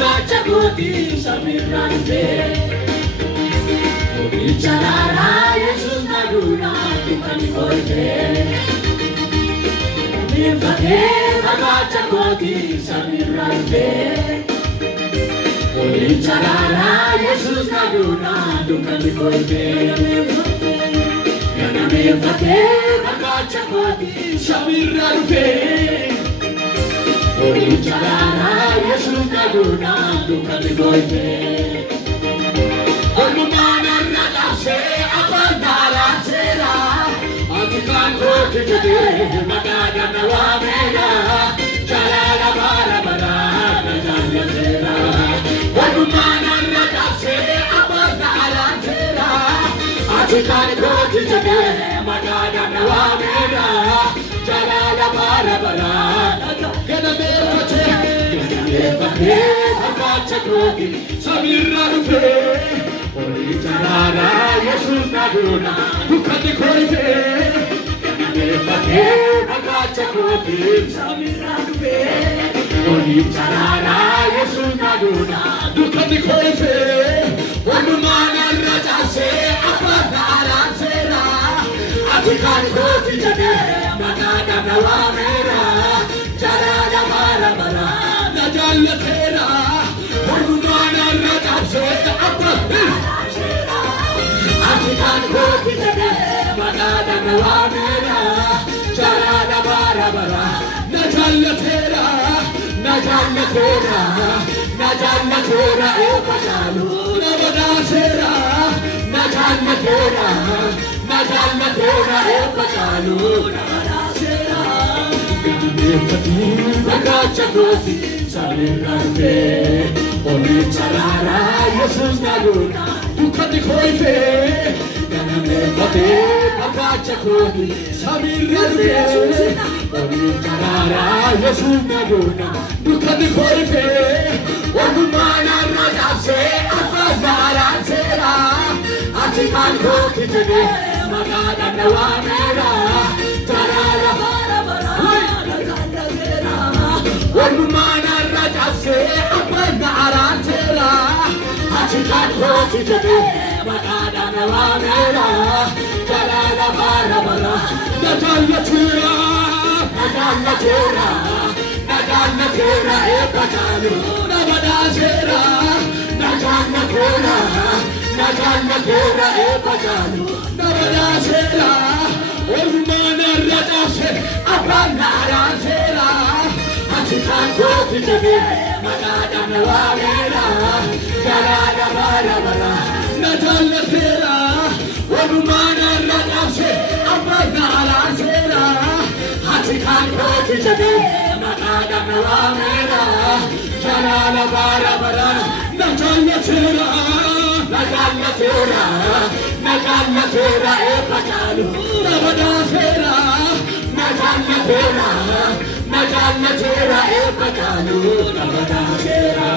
barbaacha kooti samirraan dhufee. Charara Yesus naduna tukani koite. Nifake barbaacha kooti samirraan dhufee. Charara Yesus naduna tukani koite. Nifake barbaacha kooti samirraan dhufee. Charara Yesus naduna tukani koite. Today, Magada Nawamena, Jalala Barabara, Najanatera, Wagumana Ratase, Abada Alantera, Atikan Koti today, Magada Nawamena, Jalala Barabara, Ganabete, Ganabete, Abachakoti, Samira Rufe, Jalala, Yesus Naduna, Bukati Koite. Nifake barbaacha kooti samirraan dhufee. Charara Yesus naduna dukkanni koofee. Walumaan irra caasee abbaan dhaalaan seera. Ati kan kooti jedhee maqaadha na waameera. Jalaala bara bara na jaallateera. Walumaan irra caasee abbaan dhaalaan seera. Ati kan kooti jedhee maqaadha na waameera. Jalala bara bara na jallatera e patalu na badasera na jallatera e patalu na badasera. Bagacha kooti samirraan dhufee. Charara Yesus naduna dukkanni koofee. Ganamefate bagacha kooti samirraan dhufee. Charara Yesus naduna dukkanni koofee. Walumaan irra caasee abbaan dhaalaan seera. Ati kan kooti jedhee maqaadha na waameera. Jalala bara bara na jaallateera. Walumaan irra caasee abbaan dhaalaan seera. Ati kan kooti jedhee maqaadha na waameera. Jalala bara bara na jaallateera. Najanatera e patalu na badasera. Najanatera e patalu na badasera. Walumaan irra caasee abbaan dhaalaan seera. Ati kan kooti jedhee maqaadha na waameera. Jalala bara bara na jaallateera. Walumaan irra caasee abbaan dhaalaan seera. Ati kan kooti jedhee maqaadha na waameera. Jalala bara bara na jaallateera e patalu na badasera. Najanatera e patalu na badasera.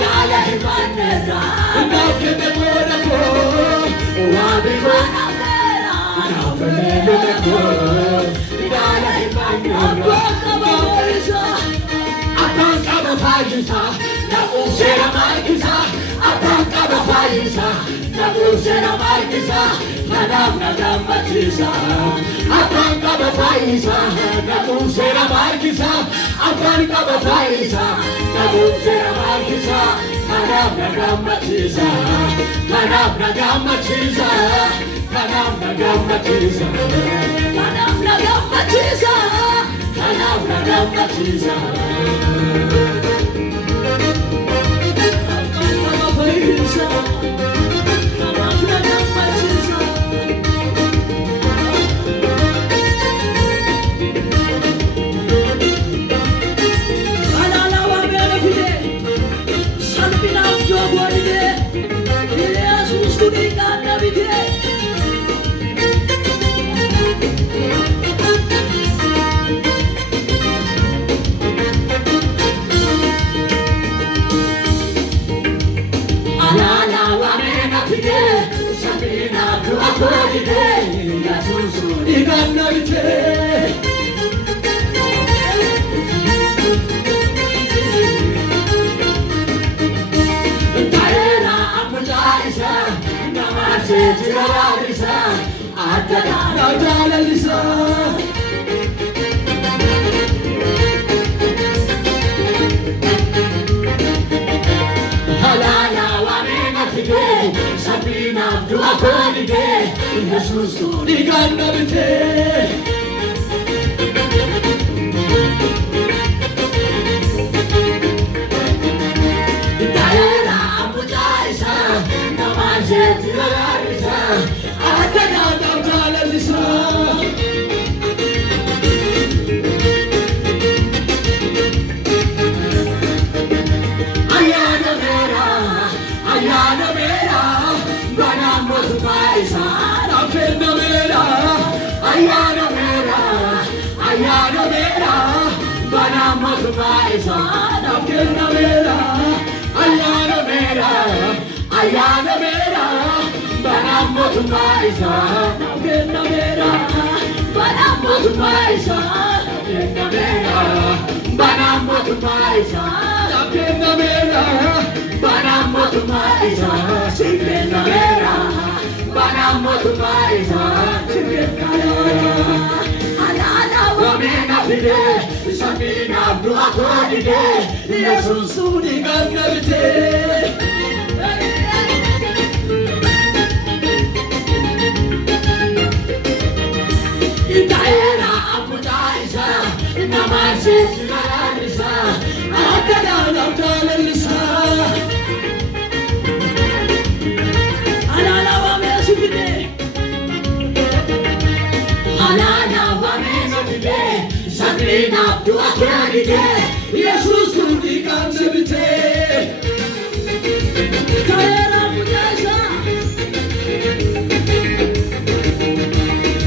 Gala himanera, Wabiko Naupele Lako Dala Imanyo Apanka Bafayisa Nabusera Markisa Apanka Bafayisa Nabusera Markisa Nadam Nadam Batisa Apanka Bafayisa Nabusera Markisa Apanka Bafayisa Nabusera Markisa Nadam Nadam Batisa Nadam Nadam Batisa Nadam Nadam Batisa Nadam Nadam Batisa Nadam Nadam Batisa Sabina, do a holiday, Jesus, the gun of the day. Sabina, do a holiday, Jesus, the gun of the day. Itaera Abudaisa, Namase, Narisa, Adana, Dalisa. Alana Wamesupide, Alana Wamesupide, Sabina, do a holiday, Jesus, the gun of the day. Itaera Abudaisa,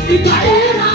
Itaera.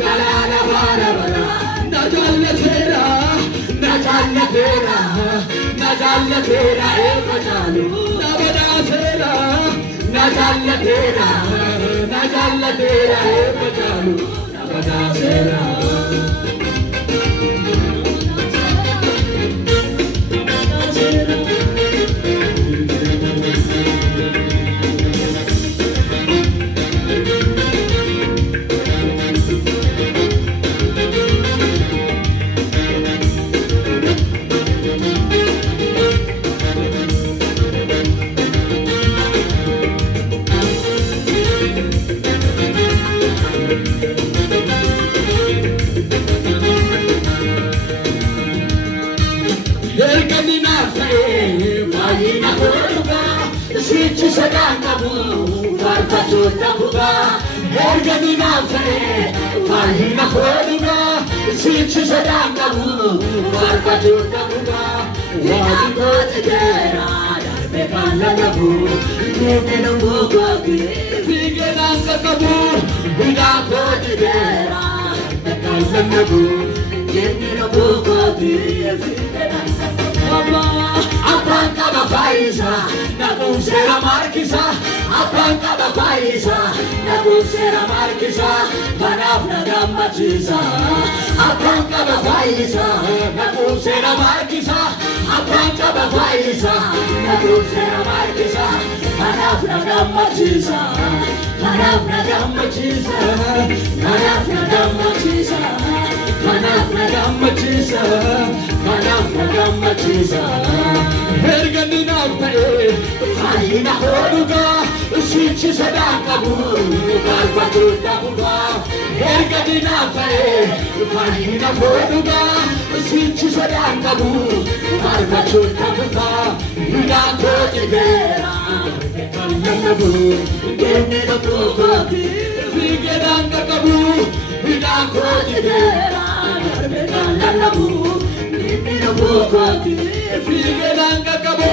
Jalala bara bara najallatera najallatera najallatera evajalu nabadasera najallatera najallatera evajalu nabadasera Sadakamu, Farpatunamuga, Erganina Fare, Fahina Hoduga, Sichi Sadakamu, Farpatunamuga, Yadiko Tera, Darbekananabu, Netenamuga, Figanakabu, Vidako Tera, Darbekananabu, Yetinamuga, Figanakabu. Apanta da paisa, na pulseira marquisa. Apanta da paisa, na pulseira marquisa. Panafna gambatiza. Apanta da paisa, na pulseira marquisa. Apanta da paisa, na pulseira marquisa. Panafna gambatiza. Panafna gambatiza. Panafna gambatiza. Panafna gambatiza. Panafna gambatiza. Erganina fare, fahina hoduga, sichi sadakabu, Farpatunamuga. Erganina fare, fahina hoduga, sichi sadakabu, Farpatunamuga. Vidako tera, Darbekananabu, Yetinamuga, Figanakabu, Vidako tera, Darbekananabu, Yetinamuga. Figanakabu,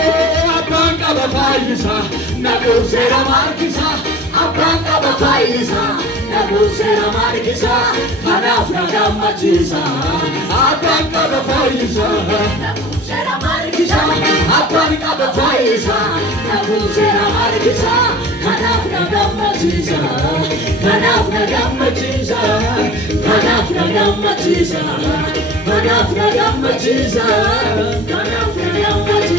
Apanga Bafaisa, Nabusera Marquisa, Apanga Bafaisa, Nabusera Marquisa, Panafna Gambatiza, Apanga Bafaisa, Nabusera Marquisa, Apanga Bafaisa, Nabusera Marquisa, Panafna Gambatiza, Panafna Gambatiza, Panafna Gambatiza, Panafna Gambatiza, Panafna Gambatiza.